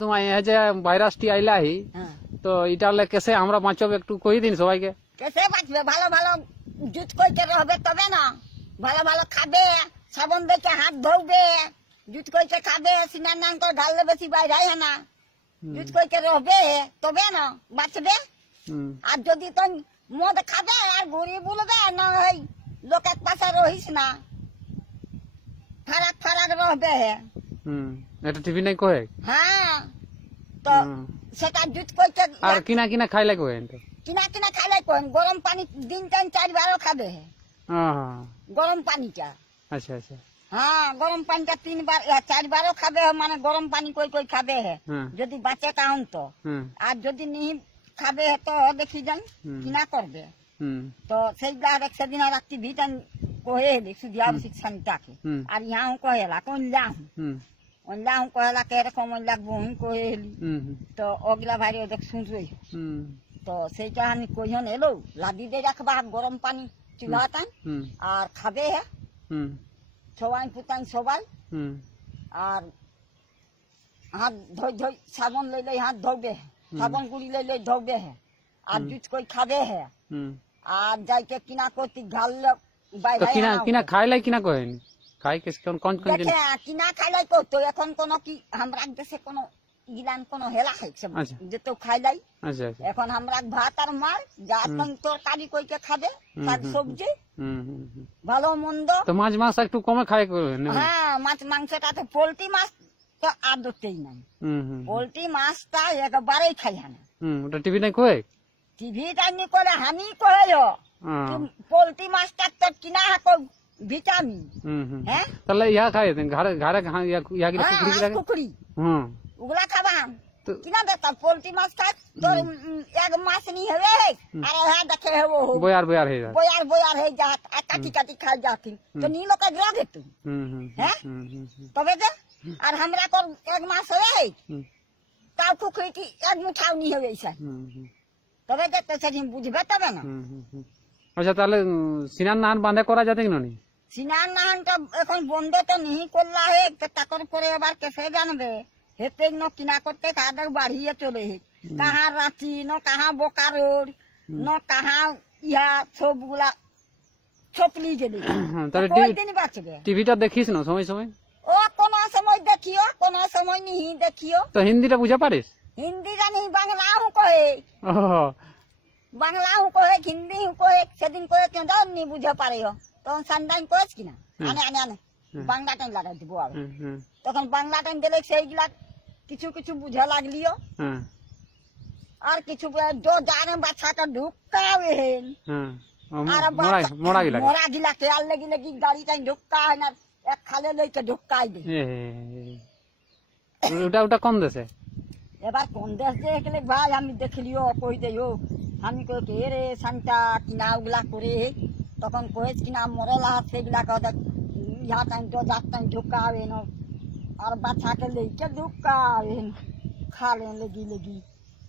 তোমার এই যে ভাইরাসটি আইলাহি তো এটা কেসে আমরা বাঁচব একটু কই দিন সবাইকে। কেসে বাঁচবে? ভালো ভালো জুত কইতে রহবে তবে না। ভালো ভালো খাবে, সাবন দেখে হাত ধোবে, জুত কইতে খাবে, সিনার নান করে ঢাললে বেশি বাইরে না। জুত কইতে রহবে তবে না বাঁচবে। আর যদি তো মদ খাবে আর ঘুরি বলবে না ওই লোকের পাশে রহিস না, ফারাক ফারাক রহবে। এটা টিভি নাই কয়ে। হ্যাঁ, তো সেটা জুত কইতে আর কিনা কিনা খাইলে কয়ে কিনা কিনা খাইলে কোন গরম পানি দিন 3-4 খাবে। গরম পানিটা। আচ্ছা আচ্ছা। হ্যাঁ, গরম পানিটা 3-4 খাবে, মানে গরম পানি কই কই খাবে যদি বাঁচে তাহন তো। আর যদি নিহি খাবে তো দেখি যান কিনা করবে। তো সেইগুলা সেদিন রাত্রি ভিটান কহে এলি শুধু শিক্ষানিটাকে। আর ইহাও কহেলা অনলাম কহেলা কেরকম অনলাক বহু কহে এলি। তো ওগুলা ভাইরে ওদের শুনছই। তো সেইটা আমি কইন এলো লাদি দিয়ে রাখবা গরম পানি চুলাটান আর খাবে। সবাই পুতান সবাই আর হাত ধই ধই সাবন লইলে হাত ধোবে, সাবন গুড়ি লইলে ধোবে আর জুত কই খাবে। আর যাইকে কিনা করতে ঘাললে কিনা খাইলাই কিনা কহেন খাই কোন কোন দেখে কিনা খাইলাই করতো। এখন কোন কি আমরা দেশে কোন গিলান কোন হেলা খাইছে যে তো খাইলাই। এখন আমরা ভাত আর মার যা তরকারি কইকে খাবে, শাক সবজি ভালো মন্দ। তো মাছ মাছ একটু কমে খাই। হ্যাঁ, মাছ মাংসটা তো পোল্ট্রি মাছ তো আদতেই নাই। পোল্ট্রি মাছটা একবারেই খাই না। ওটা টিভি নাই কয়ে। টিভিটা নি করে হানি কয়ে পোল্ট্রি মাছটা তো কিনা হাকো ভিটামিন। হ্যাঁ, তাহলে ইয়া খাই ঘরে ঘরে কুকুরি ওগুলা খাবা কিনা বেটা। পোল্ট্রি মাছ খাই তোর এক মাছ নি হবে আর হ্যাঁ দেখে হবো বয়ার বয়ার হয়ে যায়, বয়ার বয়ার হয়ে যা কাটি কাটি খাই যাতি তো নি লোক লাগে তো। হ্যাঁ, তবে যে আর আমরা কোন এক মাস হবে তাও কুকুরি কি এক মুঠাও নি হবে। তবে দেখতে সেদিন বুঝবে তবে না। আচ্ছা, তাহলে সিনার নান বাঁধে করা যাতে নি? সিনার নানটা এখন বন্ধ তো নিহি করলা হে, তাকর পরে এবার কেসে জানবে হেতে ন কিনা করতে তাদের বাড়িয়ে চলে কাহা রাঁচি ন কাহা বোকারোর ন কাহা ইহা সবগুলা ছপলি গেলি। বাঁচবে টিভিটা দেখিস না সময় সময়? ও কোন সময় দেখিও, কোন সময় নিহি দেখিও। তো হিন্দিটা বুঝা পারিস? হিন্দি জানি, বাংলা হু কহে, বাংলা হু কহে, হিন্দি হু কহে। সেদিন কয়ে কেন নি বুঝে পারিও তখন সান্দাইন কয়েস কিনা আনে আনে আনে বাংলা টাইম লাগাই দিব। তখন বাংলা টাইম দিলে সেইগুলা কিছু কিছু বুঝে লাগলিও আর কিছু জানে বাচ্চাটা ঢুকাবে মরা গিলা খেয়াল লেগে লেগে গাড়ি টাইম ঢুকা হয় না, এক খালে লইকে ঢুকাই দে। ওটা ওটা কোন দেশে? এবার কোন দেশ দেখলে ভাই আমি দেখলিও কই দেও আমি কই কে রে সান্তা কিনা ওগুলা করে। তখন কয়েছ কিনা মরলা সেগুলা ইহা টাইম তো যাত টাইম ঢুকাবে না আর বাচ্চাকে লেগে ঢুকাবে খালে লেগি লেগি।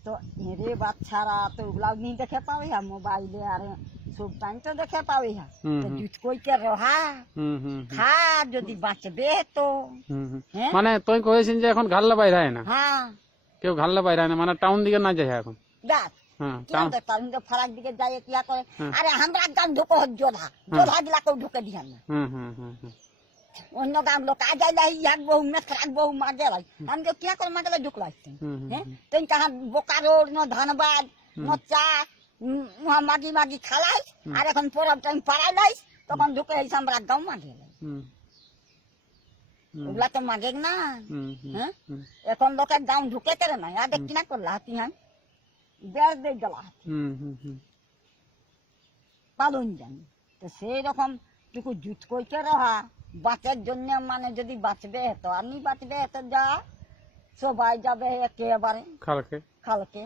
তো এরে বাচ্চারা তো ওগুলা নি দেখে পাবে মোবাইলে আর সব টাইম তো দেখে পাবে। তো জুত কইকে রহা খা যদি বাঁচবে তো। মানে তুই কইছিস যে এখন ঘাল্লা বাইরে হয় না? হ্যাঁ, কেউ ঘাল্লা বাইরে হয় না, মানে টাউন দিকে না যায় এখন। ফারাক দিকে যাই কিয়া করে। আরে আমরা গান ঢুকো যোধা যোধা গিলা কেউ ঢুকে দিয়ান না। অন্য গান লোক আ যাইলে ইয়াক বহু মেথরাক বহু মাগে লাই আমি তো কিয়া করে মাগলে ঢুকলাই। হ্যাঁ, তুই কাহা বোকারোর ন ধানবাদ ন চা মাগি মাগি খালাই আর এখন পরব টাইম পাড়াই লাইস তখন ঢুকে হয়েছে আমরা গাও মাগে লাই। ওগুলা তো মাগে না। হ্যাঁ, এখন লোকের গাও ঢুকে করে না আগে কিনা করলা হাতি হান বেড় দিয়ে গেলা পালন জানি। তো সেই রকম টুকু জুত কইতে রহা বাঁচার জন্য, মানে যদি বাঁচবে তো আর নি বাঁচবে তো যা সবাই যাবে একেবারে খালকে খালকে।